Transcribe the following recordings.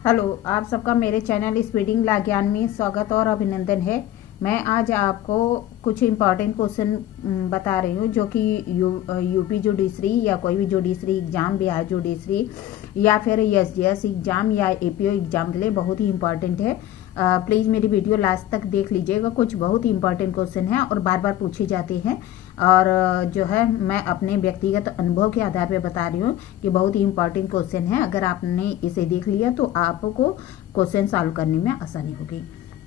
Hello, आप सबका मेरे चैनल स्पीडिंग ला ज्ञान में स्वागत और अभिनंदन है। मैं आज आपको कुछ इम्पॉर्टेंट क्वेश्चन बता रही हूँ जो कि यूपी जुडिशरी या कोई भी जुडिशरी एग्जाम, बिहार जुडिशरी या फिर एसडीएस एग्जाम या एपीओ एग्जाम के लिए बहुत ही इम्पॉर्टेंट है। प्लीज़ मेरी वीडियो लास्ट तक देख लीजिएगा। कुछ बहुत ही इम्पॉर्टेंट क्वेश्चन हैं और बार बार पूछे जाते हैं और जो है मैं अपने व्यक्तिगत अनुभव के आधार पर बता रही हूँ कि बहुत ही इम्पॉर्टेंट क्वेश्चन है। अगर आपने इसे देख लिया तो आपको क्वेश्चन सॉल्व करने में आसानी होगी।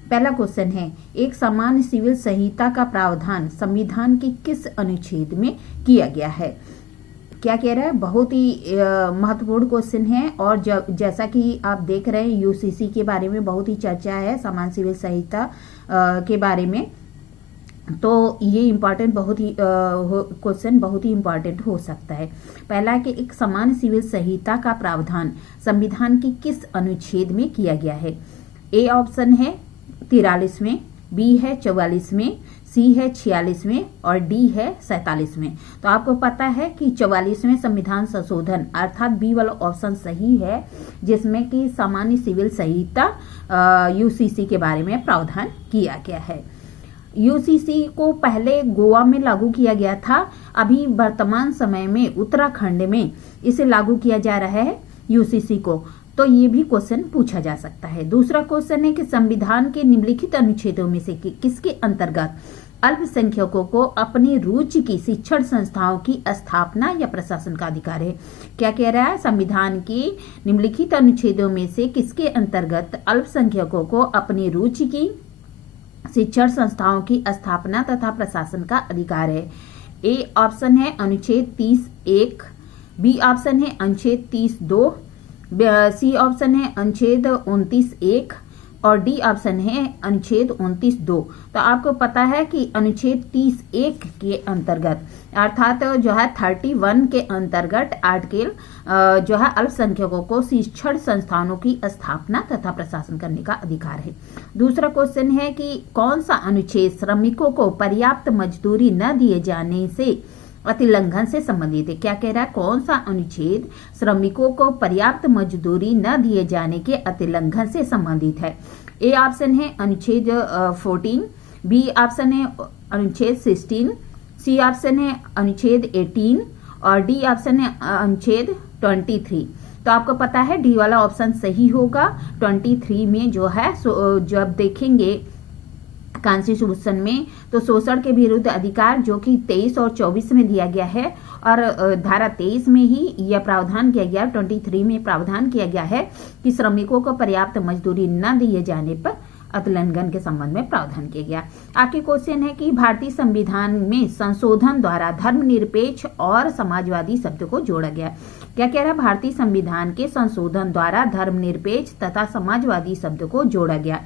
पहला क्वेश्चन है, एक सामान्य सिविल संहिता का प्रावधान संविधान के किस अनुच्छेद में किया गया है? क्या कह रहा है? बहुत ही महत्वपूर्ण क्वेश्चन है और जैसा कि आप देख रहे हैं यूसीसी के बारे में बहुत ही चर्चा है, सामान्य सिविल संहिता के बारे में। तो ये इम्पॉर्टेंट बहुत ही क्वेश्चन बहुत ही इम्पॉर्टेंट हो सकता है। पहला कि एक सामान्य सिविल संहिता का प्रावधान संविधान के किस अनुच्छेद में किया गया है? ए ऑप्शन है 43 में, बी है 44 में, सी है 46 में और डी है 47 में। तो आपको पता है कि 44वें संविधान संशोधन अर्थात बी वाला ऑप्शन सही है, जिसमें कि सामान्य सिविल संहिता यूसीसी के बारे में प्रावधान किया गया है। यूसीसी को पहले गोवा में लागू किया गया था, अभी वर्तमान समय में उत्तराखंड में इसे लागू किया जा रहा है यूसीसी को। तो ये भी क्वेश्चन पूछा जा सकता है। दूसरा क्वेश्चन है कि संविधान के निम्नलिखित अनुच्छेदों में से किसके अंतर्गत अल्पसंख्यकों को अपनी रुचि की शिक्षण संस्थाओं की स्थापना या प्रशासन का अधिकार है? क्या कह रहा है? संविधान के निम्नलिखित अनुच्छेदों में से किसके अंतर्गत अल्पसंख्यकों को अपनी रुचि की शिक्षण संस्थाओं की स्थापना तथा प्रशासन का अधिकार है? ए ऑप्शन है अनुच्छेद 30(1), बी ऑप्शन है अनुच्छेद 30(2), सी ऑप्शन है अनुच्छेद 29(1) और डी ऑप्शन है अनुच्छेद 29(2). तो आपको पता है कि अनुच्छेद 30(1) के अंतर्गत अर्थात जो है 31 के अंतर्गत आर्टिकल जो है अल्पसंख्यकों को शिक्षण संस्थानों की स्थापना तथा प्रशासन करने का अधिकार है। दूसरा क्वेश्चन है कि कौन सा अनुच्छेद श्रमिकों को पर्याप्त मजदूरी न दिए जाने से अतिलंघन से संबंधित है? क्या कह रहा है? कौन सा अनुच्छेद श्रमिकों को पर्याप्त मजदूरी न दिए जाने के अतिलंघन से संबंधित है? ए ऑप्शन है अनुच्छेद 14, बी ऑप्शन है अनुच्छेद 16, सी ऑप्शन है अनुच्छेद 18 और डी ऑप्शन है अनुच्छेद 23। तो आपको पता है डी वाला ऑप्शन सही होगा। 23 में जो है जब देखेंगे कॉन्स्टिट्यूशन में तो शोषण के विरुद्ध अधिकार जो कि 23 और 24 में दिया गया है और धारा 23 में ही यह प्रावधान किया गया, 23 में प्रावधान किया गया है कि श्रमिकों को पर्याप्त मजदूरी न दिए जाने पर अतिलंघन के संबंध में प्रावधान किया गया। आगे क्वेश्चन है कि भारतीय संविधान में संशोधन द्वारा धर्मनिरपेक्ष और समाजवादी शब्द को जोड़ा गया। क्या कह रहा है? भारतीय संविधान के संशोधन द्वारा धर्मनिरपेक्ष तथा समाजवादी शब्द को जोड़ा गया।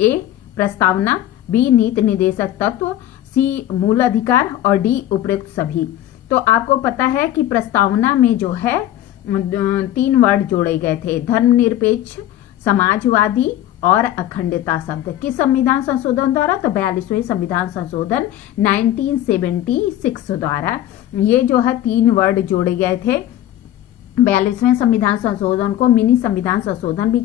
ए प्रस्तावना, बी नीति निर्देशक तत्व, सी मूल अधिकार और डी उपयुक्त सभी। तो आपको पता है कि प्रस्तावना में जो है 3 वर्ड जोड़े गए थे, धर्मनिरपेक्ष, समाजवादी और अखंडता शब्द। किस संविधान संशोधन द्वारा? तो 42वें संविधान संशोधन 1976 द्वारा ये जो है 3 वर्ड जोड़े गए थे। 42वें संविधान संशोधन को मिनी संविधान संशोधन भी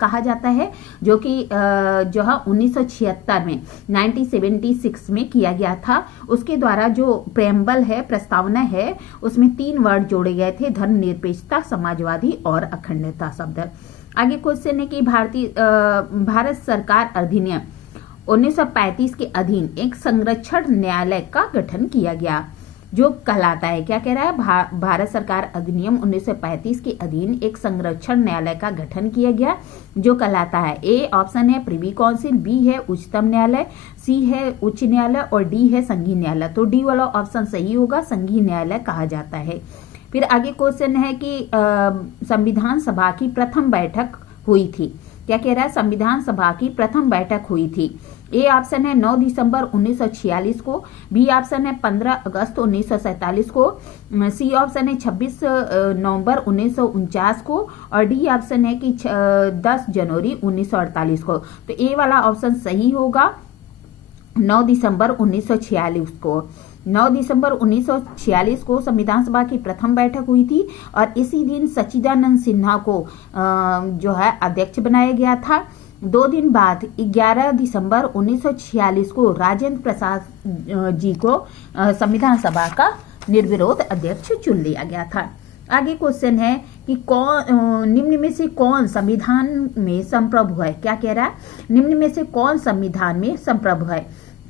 कहा जाता है, जो कि जो है 1976 में 1976 में किया गया था। उसके द्वारा जो प्रेम्बल है, प्रस्तावना है, उसमें 3 वर्ड जोड़े गए थे, धर्मनिरपेक्षता, समाजवादी और अखंडता शब्द। आगे क्वेश्चन है कि भारत सरकार अधिनियम 1935 के अधीन एक संरक्षण न्यायालय का गठन किया गया जो कहलाता है। क्या कह रहा है? भारत सरकार अधिनियम 1935 के अधीन एक संरक्षण न्यायालय का गठन किया गया जो कहलाता है। ए ऑप्शन है प्रिवी काउंसिल, बी है उच्चतम न्यायालय, सी है उच्च न्यायालय और डी है संघीय न्यायालय। तो डी वाला ऑप्शन सही होगा, संघीय न्यायालय कहा जाता है। फिर आगे क्वेश्चन है कि संविधान सभा की प्रथम बैठक हुई थी। क्या कह रहा है? संविधान सभा की प्रथम बैठक हुई थी। ए ऑप्शन है 9 दिसंबर 1946 को, बी ऑप्शन है 15 अगस्त 1947 को, सी ऑप्शन है 26 नवंबर 1949 को और डी ऑप्शन है कि 10 जनवरी 1948 को। तो ए वाला ऑप्शन सही होगा, 9 दिसंबर 1946 को। 9 दिसंबर 1946 को संविधान सभा की प्रथम बैठक हुई थी और इसी दिन सच्चिदानंद सिन्हा को जो है अध्यक्ष बनाया गया था। 2 दिन बाद 11 दिसंबर 1946 को राजेंद्र प्रसाद जी को संविधान सभा का निर्विरोध अध्यक्ष चुन लिया गया था। आगे क्वेश्चन है कि कौन निम्न में से कौन संविधान में संप्रभु है। क्या कह रहा है, निम्न में से कौन संविधान में संप्रभु है।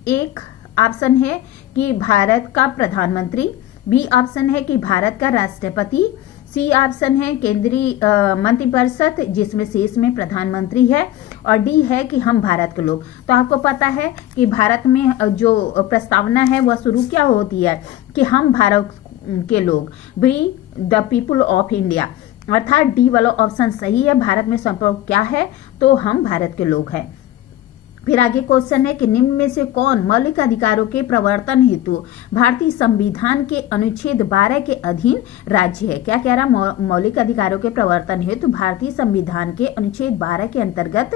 एक ऑप्शन है कि भारत का प्रधानमंत्री, बी ऑप्शन है कि भारत का राष्ट्रपति, सी ऑप्शन है केंद्रीय मंत्रिपरिषद जिसमें शेष में प्रधानमंत्री है, और डी है कि हम भारत के लोग। तो आपको पता है कि भारत में जो प्रस्तावना है वह शुरू क्या होती है कि हम भारत के लोग, we the people of India, अर्थात डी वाला ऑप्शन सही है। भारत में संपर्क क्या है, तो हम भारत के लोग हैं। फिर आगे क्वेश्चन है कि निम्न में से कौन मौलिक अधिकारों के प्रवर्तन हेतु भारतीय संविधान के अनुच्छेद 12 के अधीन राज्य है। क्या कह रहा, मौलिक अधिकारों के प्रवर्तन हेतु भारतीय संविधान के अनुच्छेद 12 के अंतर्गत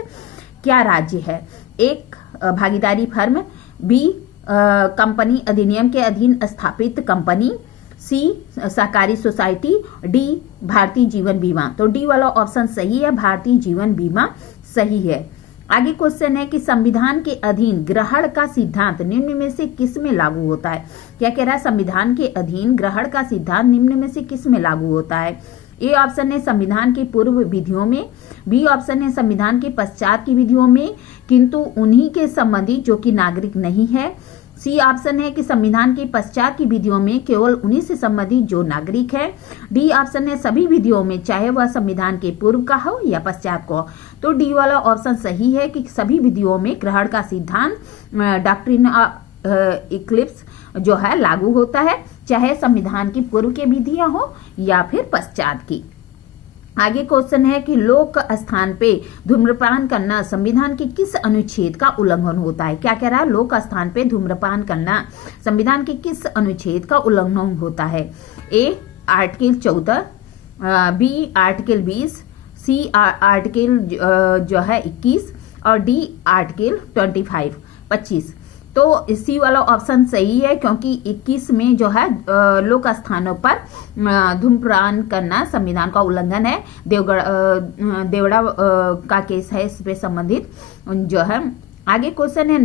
क्या राज्य है। एक भागीदारी फर्म, बी कंपनी अधिनियम के अधीन स्थापित कंपनी, सी सहकारी सोसाइटी, डी भारतीय जीवन बीमा। तो डी वाला ऑप्शन सही है, भारतीय जीवन बीमा सही है। आगे क्वेश्चन है कि संविधान के अधीन ग्रहण का सिद्धांत निम्न में से किस में लागू होता है। क्या कह रहा है, संविधान के अधीन ग्रहण का सिद्धांत निम्न में से किस में लागू होता है। ए ऑप्शन है संविधान की पूर्व विधियों में, बी ऑप्शन है संविधान के पश्चात की विधियों में किंतु उन्हीं के संबंधी जो कि नागरिक नहीं है, सी ऑप्शन है कि संविधान के पश्चात की विधियों में केवल उन्हीं से संबंधित जो नागरिक है, डी ऑप्शन है सभी विधियों में चाहे वह संविधान के पूर्व का हो या पश्चात को। तो डी वाला ऑप्शन सही है कि सभी विधियों में ग्रहण का सिद्धांत डॉक्ट्रिन ऑफ इक्लिप्स जो है लागू होता है, चाहे संविधान की पूर्व की विधियां हो या फिर पश्चात की। आगे क्वेश्चन है कि लोक स्थान पे धूम्रपान करना संविधान के किस अनुच्छेद का उल्लंघन होता है। क्या कह रहा है, लोक स्थान पे धूम्रपान करना संविधान के किस अनुच्छेद का उल्लंघन होता है। A article 14, B article 20, C article जो है 21 और डी आर्टिकल 25। तो सी वाला ऑप्शन सही है क्योंकि 21 में जो है लोक स्थानों पर धूम्रपान करना संविधान का उल्लंघन है। देवड़ा का केस है इस पे संबंधित जो है। आगे क्वेश्चन है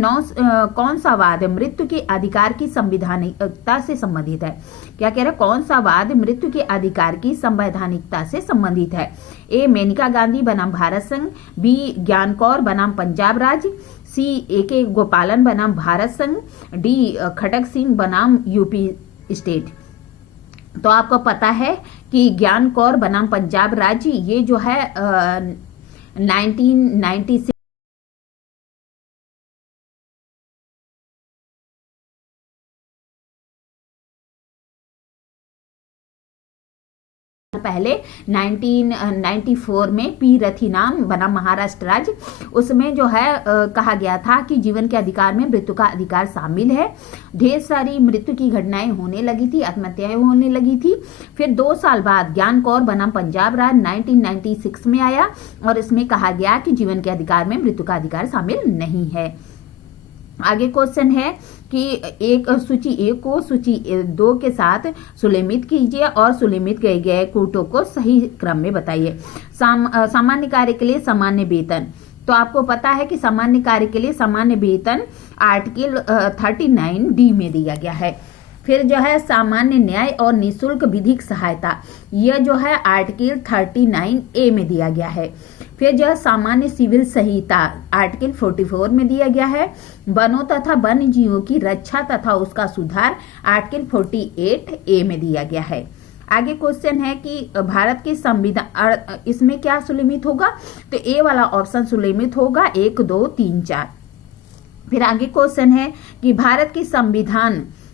कौन सा वाद मृत्यु के अधिकार की संवैधानिकता से संबंधित है। क्या कह रहा है, कौन सा वाद मृत्यु के अधिकार की संवैधानिकता से संबंधित है। ए मेनका गांधी बनाम भारत संघ, बी ज्ञान कौर बनाम पंजाब राज्य, सी ए.के. गोपालन बनाम भारत संघ, डी खटक सिंह बनाम यूपी स्टेट। तो आपको पता है कि ज्ञान कौर बनाम पंजाब राज्य ये जो है 1996 पहले 1994 में पी रथीनाम बना महाराष्ट्र राज्य, उसमें जो है कहा गया था कि जीवन के अधिकार में मृत्यु का अधिकार शामिल है। ढेर सारी मृत्यु की घटनाएं होने लगी थी, आत्महत्याएं होने लगी थी। फिर 2 साल बाद ज्ञान कौर बनाम पंजाब राज्य 1996 में आया और इसमें कहा गया कि जीवन के अधिकार में मृत्यु का अधिकार शामिल नहीं है। आगे क्वेश्चन है कि एक सूची 1 को सूची 2 के साथ सुलेमित कीजिए और सुलेमित किए गए कूटों को सही क्रम में बताइए। सामान्य कार्य के लिए सामान्य वेतन, तो आपको पता है कि सामान्य कार्य के लिए सामान्य वेतन आर्टिकल 39 डी में दिया गया है। फिर जो है सामान्य न्याय और निःशुल्क विधिक सहायता, यह जो है आर्टिकल 39 ए में दिया गया है। फिर जो है सामान्य सिविल संहिता आर्टिकल 44 में दिया गया है। वनों तथा वन्य जीवों की रक्षा तथा उसका सुधार आर्टिकल 48 ए में दिया गया है। आगे क्वेश्चन है कि भारत के संविधान इसमें क्या सुलेमित होगा, तो ए वाला ऑप्शन सुलेमित होगा 1, 2, 3, 4। फिर आगे क्वेश्चन है कि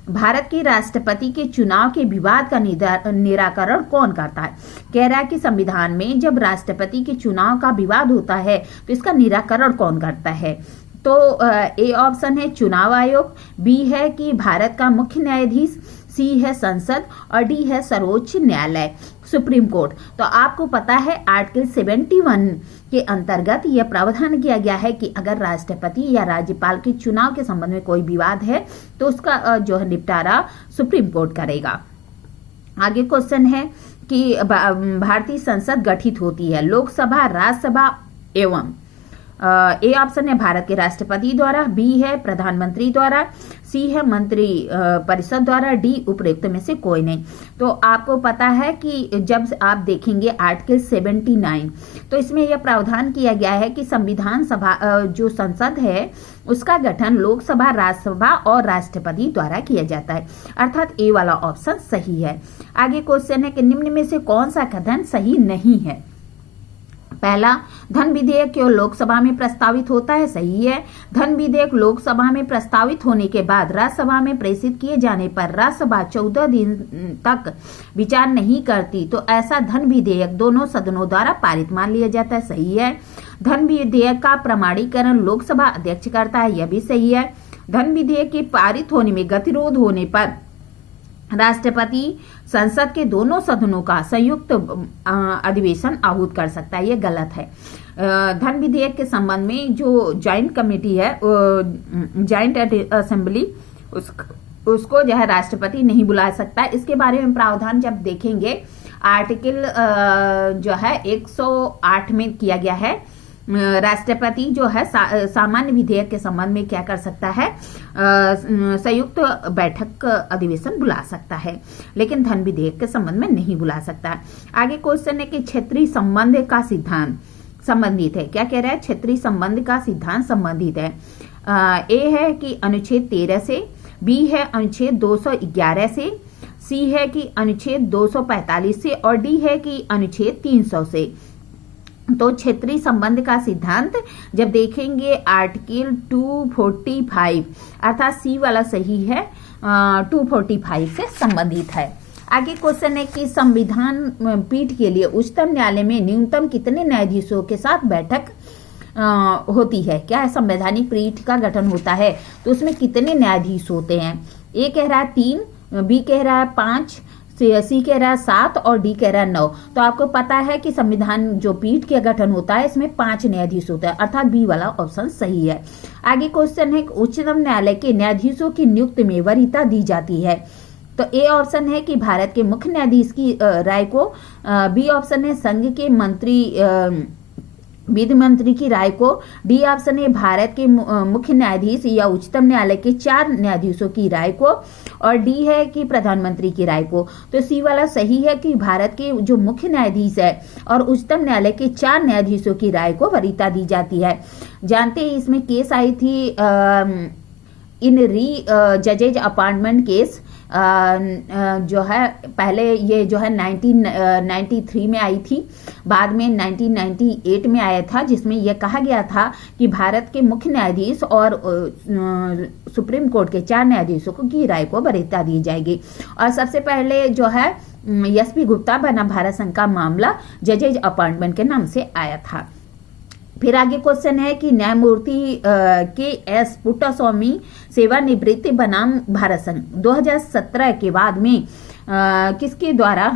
भारत के राष्ट्रपति के चुनाव के विवाद का निराकरण कौन करता है। कह रहा है कि संविधान में जब राष्ट्रपति के चुनाव का विवाद होता है तो इसका निराकरण कौन करता है। तो ए ऑप्शन है चुनाव आयोग, बी है कि भारत का मुख्य न्यायाधीश, सी है संसद और डी है सर्वोच्च न्यायालय सुप्रीम कोर्ट। तो आपको पता है आर्टिकल 71 के अंतर्गत यह प्रावधान किया गया है कि अगर राष्ट्रपति या राज्यपाल के चुनाव के संबंध में कोई विवाद है तो उसका जो है निपटारा सुप्रीम कोर्ट करेगा। आगे क्वेश्चन है कि भारतीय संसद गठित होती है लोकसभा, राज्यसभा एवं ए ऑप्शन है भारत के राष्ट्रपति द्वारा, बी है प्रधानमंत्री द्वारा, सी है मंत्री परिषद द्वारा, डी उपयुक्त में से कोई नहीं। तो आपको पता है कि जब आप देखेंगे आर्टिकल 79 तो इसमें यह प्रावधान किया गया है कि संविधान सभा जो संसद है उसका गठन लोकसभा, राज्यसभा और राष्ट्रपति द्वारा किया जाता है, अर्थात ए वाला ऑप्शन सही है। आगे क्वेश्चन है कि निम्न में से कौन सा कथन सही नहीं है। पहला, धन विधेयक केवल लोकसभा में प्रस्तावित होता है, सही है। धन विधेयक लोकसभा में प्रस्तावित होने के बाद राज्यसभा में प्रेषित किए जाने पर राज्यसभा 14 दिन तक विचार नहीं करती तो ऐसा धन विधेयक दोनों सदनों द्वारा पारित मान लिया जाता है, सही है। धन विधेयक का प्रमाणीकरण लोकसभा अध्यक्ष करता है, यह भी सही है। धन विधेयक के पारित होने में गतिरोध होने पर राष्ट्रपति संसद के दोनों सदनों का संयुक्त अधिवेशन आहूत कर सकता है, ये गलत है। धन विधेयक के संबंध में जो ज्वाइंट कमेटी है, ज्वाइंट असेंबली, उसको जो है राष्ट्रपति नहीं बुला सकता। इसके बारे में प्रावधान जब देखेंगे आर्टिकल जो है 108 में किया गया है। राष्ट्रपति जो है सामान्य विधेयक के संबंध में क्या कर सकता है, संयुक्त बैठक अधिवेशन बुला सकता है, लेकिन धन विधेयक के संबंध में नहीं बुला सकता। आगे क्वेश्चन है कि क्षेत्रीय संबंध का सिद्धांत संबंधित है, क्या कह रहा है, क्षेत्रीय संबंध का सिद्धांत संबंधित है। ए है कि अनुच्छेद 13 से, बी है अनुच्छेद 211 से, सी है कि अनुच्छेद 245 से और डी है कि अनुच्छेद 300 से। तो क्षेत्रीय संबंध का सिद्धांत जब देखेंगे आर्टिकल 245 अर्थात सी वाला सही है, 245 से संबंधित है। आगे क्वेश्चन है कि संविधान पीठ के लिए उच्चतम न्यायालय में न्यूनतम कितने न्यायाधीशों के साथ बैठक होती है। क्या है, संवैधानिक पीठ का गठन होता है तो उसमें कितने न्यायाधीश होते हैं। ए कह रहा है 3, बी कह रहा है 5, सी कह रहा है 7 और डी कह रहा है 9। तो आपको पता है कि संविधान जो पीठ का गठन होता है इसमें 5 न्यायाधीश होता है, अर्थात बी वाला ऑप्शन सही है। आगे क्वेश्चन है उच्चतम न्यायालय के न्यायाधीशों की नियुक्ति में वरीयता दी जाती है। तो ए ऑप्शन है कि भारत के मुख्य न्यायाधीश की राय को, बी ऑप्शन है संघ के मंत्री विधि मंत्री की राय को, डी ऑप्शन है भारत के मुख्य न्यायाधीश या उच्चतम न्यायालय के 4 न्यायाधीशों की राय को और डी है कि प्रधानमंत्री की राय को। तो सी वाला सही है कि भारत के जो मुख्य न्यायाधीश है और उच्चतम न्यायालय के 4 न्यायाधीशों की राय को वरीयता दी जाती है। जानते हैं इसमें केस आई थी इन री जजेज अपॉइंटमेंट केस, जो है पहले ये जो है 1993 में आई थी, बाद में 1998 में आया था, जिसमें यह कहा गया था कि भारत के मुख्य न्यायाधीश और सुप्रीम कोर्ट के 4 न्यायाधीशों की राय को वरीयता दी जाएगी। और सबसे पहले जो है एस.पी. गुप्ता बना भारत संघ का मामला जजेज अपॉइंटमेंट के नाम से आया था। फिर आगे क्वेश्चन है कि न्यायमूर्ति के.एस. पुट्टास्वामी सेवानिवृत्ति बनाम भारत संघ 2017 के बाद में किसके द्वारा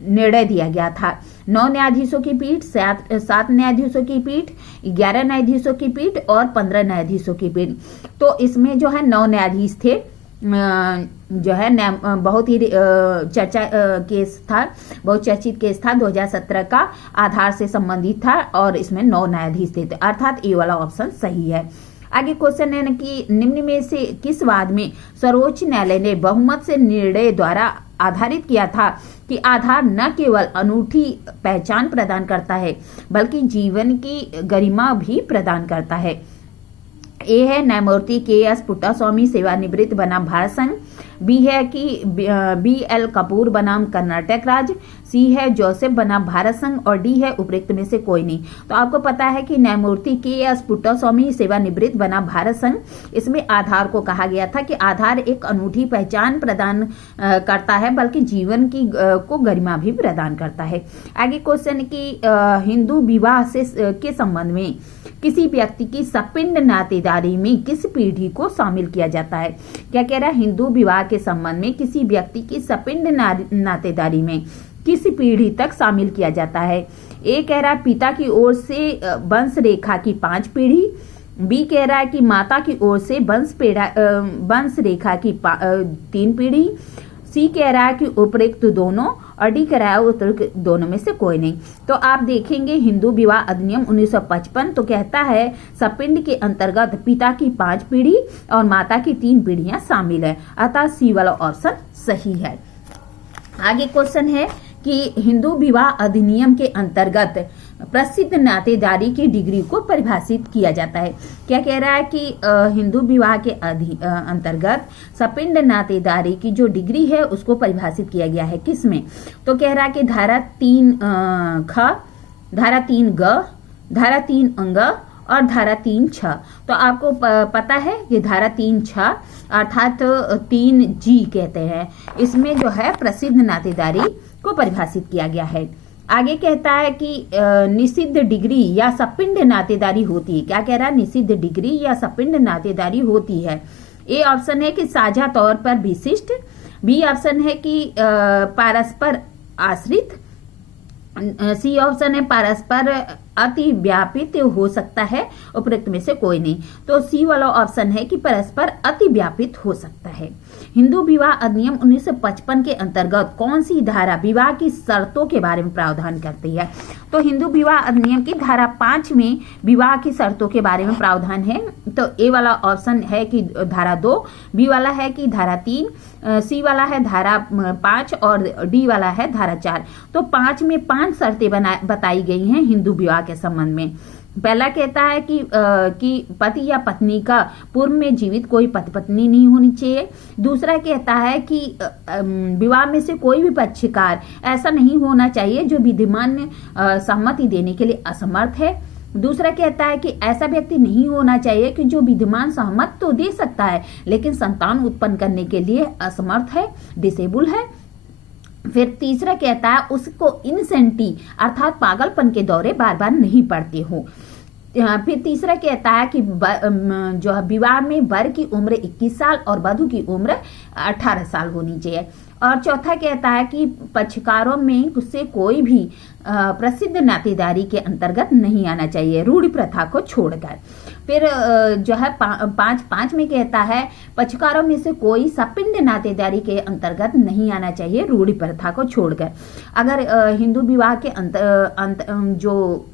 निर्णय दिया गया था। 9 न्यायाधीशों की पीठ, 7 न्यायाधीशों की पीठ, 11 न्यायाधीशों की पीठ और 15 न्यायाधीशों की पीठ। तो इसमें जो है 9 न्यायाधीश थे, जो है बहुत ही चर्चा केस था, बहुत चर्चित केस था, 2017 का आधार से संबंधित था और इसमें 9 न्यायाधीश थे, अर्थात ए वाला ऑप्शन सही है। आगे क्वेश्चन है कि निम्न में से किस वाद में सर्वोच्च न्यायालय ने बहुमत से निर्णय द्वारा आधारित किया था कि आधार न केवल अनूठी पहचान प्रदान करता है बल्कि जीवन की गरिमा भी प्रदान करता है। ए है न्यायमूर्ति के.एस. पुट्टास्वामी सेवानिवृत्त बनाम भारत संघ, बी है कि बी.एल. कपूर बनाम कर्नाटक राज्य, सी है जोसेफ बनाम भारत संघ और डी है उपयुक्त में से कोई नहीं। तो आपको पता है कि न्यायमूर्ति के.एस. पुट्टास्वामी सेवानिवृत्त बनाम भारत संघ, इसमें आधार को कहा गया था कि आधार एक अनूठी पहचान प्रदान करता है बल्कि जीवन की को गरिमा भी प्रदान करता है। आगे क्वेश्चन की हिंदू विवाह से के संबंध में किसी व्यक्ति की सपिंड नातेदारी में किस पीढ़ी को शामिल किया जाता है। क्या कह रहा है, हिंदू विवाह विवाह के संबंध में किसी व्यक्ति की सपिंड नातेदारी में किसी पीढ़ी तक शामिल किया जाता है। ए कह रहा है पिता की ओर से वंश रेखा की 5 पीढ़ी, बी कह रहा है कि माता की ओर से वंश रेखा की 3 पीढ़ी, सी कह रहा है कि उपरोक्त दोनों, और डी कह रहा है उपरोक्त दोनों में से कोई नहीं। तो आप देखेंगे हिंदू विवाह अधिनियम 1955 तो कहता है सपिंड के अंतर्गत पिता की 5 पीढ़ी और माता की 3 पीढ़ियां शामिल है, अतः सी वाला ऑप्शन सही है। आगे क्वेश्चन है कि हिंदू विवाह अधिनियम के अंतर्गत प्रसिद्ध नातेदारी की डिग्री को परिभाषित किया जाता है। क्या कह रहा है कि हिंदू विवाह के अंतर्गत सपिंड नातेदारी की जो डिग्री है उसको परिभाषित किया गया है, किसमें? तो कह रहा है कि धारा 3 ख, धारा 3 ग, धारा 3 अंग और धारा 3 छ। तो आपको पता है कि धारा 3 छ अर्थात 3 जी कहते हैं, इसमें जो है प्रसिद्ध नातेदारी को परिभाषित किया गया है। आगे कहता है कि निषिद्ध डिग्री या सपिंड नातेदारी होती है। क्या कह रहा है? निषिद्ध डिग्री या सपिंड नातेदारी होती है। ए ऑप्शन है कि साझा तौर पर विशिष्ट, बी ऑप्शन है कि परस्पर आश्रित, सी ऑप्शन है परस्पर अति व्यापित हो सकता है, उपरोक्त में से कोई नहीं। तो सी वाला ऑप्शन है कि परस्पर अति व्यापित हो सकता है। हिंदू विवाह अधिनियम 1955 के अंतर्गत कौन सी धारा विवाह की शर्तों के बारे में प्रावधान करती है? तो हिंदू विवाह अधिनियम की धारा 5 में विवाह की शर्तों के बारे में प्रावधान है। तो ए वाला ऑप्शन है कि धारा 2, बी वाला है कि धारा 3, सी वाला है धारा 5 और डी वाला है धारा 4। तो 5 में 5 शर्तें बताई गई हैं हिंदू विवाह के संबंध में। पहला कहता है कि पति या पत्नी का पूर्व में जीवित कोई पति पत्नी नहीं होनी चाहिए। दूसरा कहता है कि विवाह में से कोई भी पक्षकार ऐसा नहीं होना चाहिए जो विद्यमान सहमति देने के लिए असमर्थ है। दूसरा कहता है कि ऐसा व्यक्ति नहीं होना चाहिए कि जो विद्यमान सहमत तो दे सकता है लेकिन संतान उत्पन्न करने के लिए असमर्थ है, डिसेबल है। फिर तीसरा कहता है उसको इनसेंटी अर्थात पागलपन के दौरे बार बार नहीं पड़ते हो। फिर तीसरा कहता है कि जो है विवाह में वर की उम्र 21 साल और वधू की उम्र 18 साल होनी चाहिए। और चौथा कहता है कि पक्षकारों में से कोई भी प्रसिद्ध नातेदारी के अंतर्गत नहीं आना चाहिए, रूढ़ि प्रथा को छोड़कर। फिर जो है 5 में कहता है पक्षकारों में से कोई सपिंड नातेदारी के अंतर्गत नहीं आना चाहिए, रूढ़ि प्रथा को छोड़कर। अगर हिंदू विवाह के जो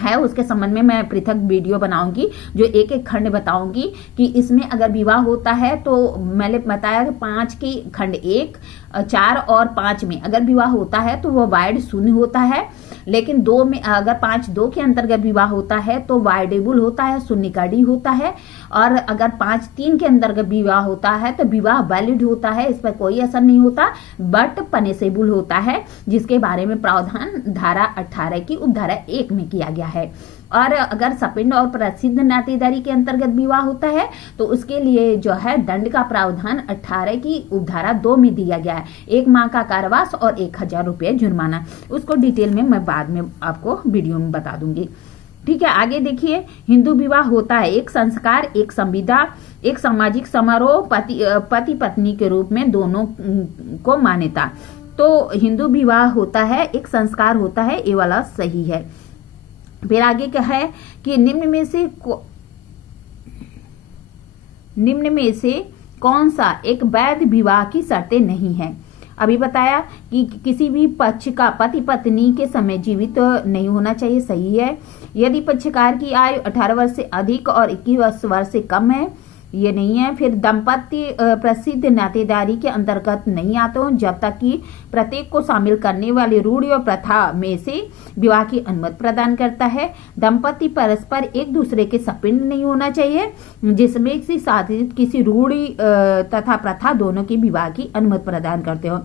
है उसके संबंध में मैं पृथक वीडियो बनाऊंगी जो एक एक खंड बताऊंगी कि इसमें अगर विवाह होता है तो मैंने बताया कि 5 की खंड 1, 4 और 5 में अगर विवाह होता है तो वो वाइड शून्य होता है, लेकिन 2 में अगर 5(2) के अंतर्गत विवाह होता है तो वाइडेबल होता है, शून्य का डी होता है। और अगर 5(3) के अंतर्गत विवाह होता है तो विवाह वैलिड होता है, इस पर कोई असर नहीं होता, बट पनिशेबल होता है, जिसके बारे में प्रावधान धारा 18 की उपधारा 1 में किया गया है। और अगर सपिंड और प्रसिद्ध नातेदारी के अंतर्गत विवाह होता है तो उसके लिए जो है दंड का प्रावधान 18 की उपधारा 2 में दिया गया है, 1 माह का कारावास और 1000 रुपये जुर्माना। उसको डिटेल में मैं बाद में आपको वीडियो में बता दूंगी। ठीक है, आगे देखिए हिंदू विवाह होता है एक संस्कार, एक संविदा, एक सामाजिक समारोह, पति पत्नी के रूप में दोनों को मान्यता। तो हिंदू विवाह होता है एक संस्कार होता है, ये वाला सही है। फिर आगे क्या है कि निम्न में से कौन सा एक वैध विवाह की शर्तें नहीं है? अभी बताया कि किसी भी पक्ष का पति पत्नी के समय जीवित नहीं होना चाहिए, सही है। यदि पक्षकार की आयु 18 वर्ष से अधिक और 21 वर्ष से कम है, ये नहीं है। फिर दंपति प्रसिद्ध नातेदारी के अंतर्गत नहीं आते हो जब तक कि प्रत्येक को शामिल करने वाली रूढ़ि और प्रथा में से विवाह की अनुमति प्रदान करता है। दंपति परस्पर एक दूसरे के सपिंड नहीं होना चाहिए, जिसमें से साधित किसी रूढ़ि तथा प्रथा दोनों की विवाह की अनुमति प्रदान करते हो।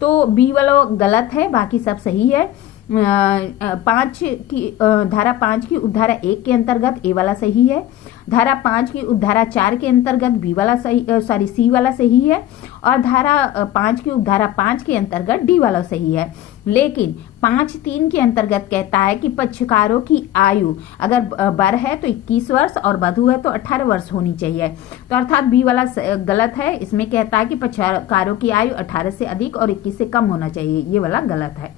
तो बी वाला गलत है, बाकी सब सही है। धारा 5 की उपधारा 1 के अंतर्गत ए वाला सही है। धारा 5 की उपधारा 4 के अंतर्गत बी वाला सही, सी वाला सही है। और धारा 5 की उपधारा 5 के अंतर्गत डी वाला सही है। लेकिन 5(3) के अंतर्गत कहता है कि पक्षकारों की आयु अगर बर है तो 21 वर्ष और वधू है तो 18 वर्ष होनी चाहिए। तो अर्थात बी वाला गलत है। इसमें कहता है कि पक्षकारों की आयु 18 से अधिक और 21 से कम होना चाहिए, ये वाला गलत है।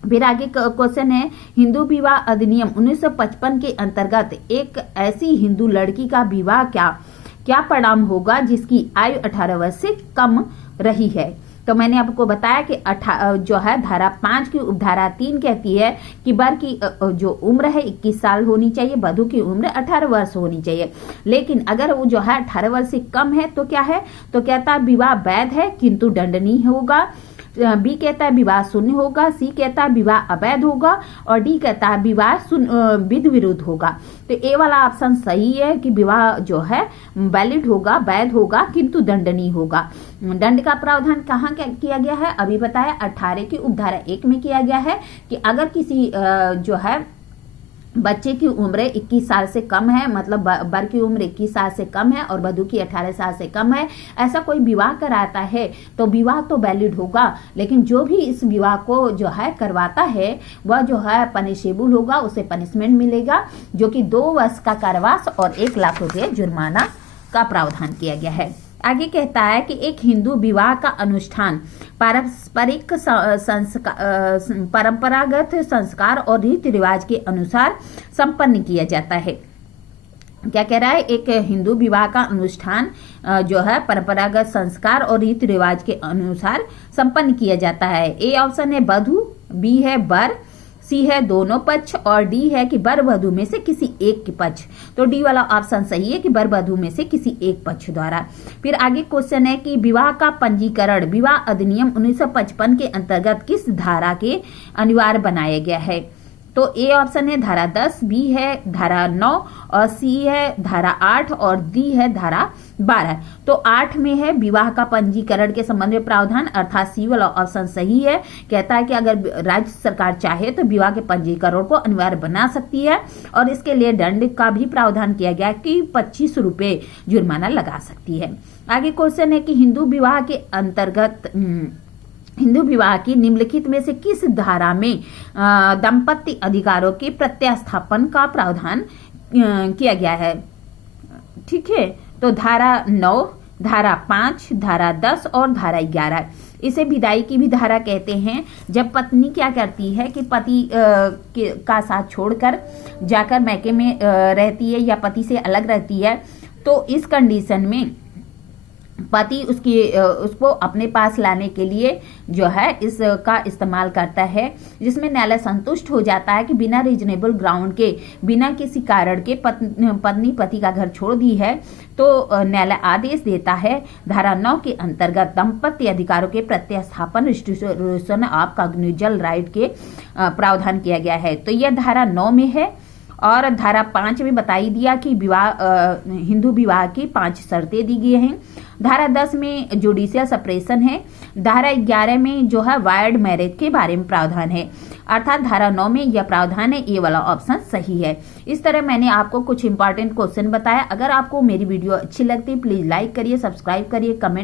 फिर आगे क्वेश्चन है, हिंदू विवाह अधिनियम 1955 के अंतर्गत एक ऐसी हिंदू लड़की का विवाह क्या परिणाम होगा जिसकी आयु 18 वर्ष से कम रही है। तो मैंने आपको बताया कि जो है धारा 5 की उपधारा 3 कहती है कि वर की जो उम्र है 21 साल होनी चाहिए, वधू की उम्र 18 वर्ष होनी चाहिए। लेकिन अगर वो जो है 18 वर्ष से कम है तो क्या है, तो कहता है विवाह वैध है किंतु दंडनीय होगा। बी कहता है विवाह शून्य होगा। सी कहता है विवाह अवैध होगा और डी कहता है विवाह विधि विरुद्ध होगा। तो ए वाला ऑप्शन सही है कि विवाह जो है वैलिड होगा, वैध होगा किंतु दंडनीय होगा। दंड का प्रावधान कहाँ किया गया है, अभी बताया 18 की उपधारा 1 में किया गया है कि अगर किसी जो है बच्चे की उम्र 21 साल से कम है, मतलब वर की उम्र 21 साल से कम है और वधू की 18 साल से कम है, ऐसा कोई विवाह कराता है तो विवाह तो वैलिड होगा, लेकिन जो भी इस विवाह को जो है करवाता है वह जो है पनिशेबल होगा, उसे पनिशमेंट मिलेगा जो कि 2 वर्ष का कारावास और 1 लाख रुपये जुर्माना का प्रावधान किया गया है। आगे कहता है कि एक हिंदू विवाह का अनुष्ठान पारंपरिक परंपरागत संस्कार और रीति रिवाज के अनुसार संपन्न किया जाता है। क्या कह रहा है, एक हिंदू विवाह का अनुष्ठान जो है परंपरागत संस्कार और रीति रिवाज के अनुसार संपन्न किया जाता है। ए ऑप्शन है वधू, बी है वर, सी है दोनों पक्ष और डी है कि वर वधू में से किसी एक के पक्ष। तो डी वाला ऑप्शन सही है कि वर वधू में से किसी एक पक्ष द्वारा। फिर आगे क्वेश्चन है कि विवाह का पंजीकरण विवाह अधिनियम 1955 के अंतर्गत किस धारा के अनिवार्य बनाया गया है। तो ए ऑप्शन है धारा 10, बी है धारा 9 और सी है धारा 8 और डी है धारा 12। तो 8 में है विवाह का पंजीकरण के संबंध में प्रावधान, अर्थात सी वाला ऑप्शन सही है। कहता है कि अगर राज्य सरकार चाहे तो विवाह के पंजीकरण को अनिवार्य बना सकती है और इसके लिए दंड का भी प्रावधान किया गया कि 25 रुपये जुर्माना लगा सकती है। आगे क्वेश्चन है कि हिंदू विवाह के अंतर्गत हिंदू विवाह की निम्नलिखित में से किस धारा में दंपति अधिकारों के प्रत्यास्थापन का प्रावधान किया गया है। ठीक है, तो धारा 9, धारा 5, धारा 10 और धारा 11। इसे विदाई की भी धारा कहते हैं। जब पत्नी क्या करती है कि पति का साथ छोड़कर जाकर मैके में रहती है या पति से अलग रहती है, तो इस कंडीशन में पति उसको अपने पास लाने के लिए जो है इसका इस्तेमाल करता है, जिसमें न्यायालय संतुष्ट हो जाता है कि बिना रीजनेबल ग्राउंड के, बिना किसी कारण के पत्नी पति का घर छोड़ दी है, तो न्यायालय आदेश देता है। धारा 9 के अंतर्गत दंपति अधिकारों के प्रत्यास्थापन रिस्ट्रिक्शन ऑफ कॉग्निजल राइट के प्रावधान किया गया है। तो यह धारा 9 में है। और धारा 5 में बताई दिया कि हिंदू विवाह की 5 शर्तें दी गई हैं। धारा 10 में जुडिशियल सेपरेशन है। धारा 11 में जो है वाइल्ड मैरिज के बारे में प्रावधान है, अर्थात धारा 9 में यह प्रावधान है। ये वाला ऑप्शन सही है। इस तरह मैंने आपको कुछ इंपॉर्टेंट क्वेश्चन बताया। अगर आपको मेरी वीडियो अच्छी लगती है प्लीज लाइक करिए, सब्सक्राइब करिए, कमेंट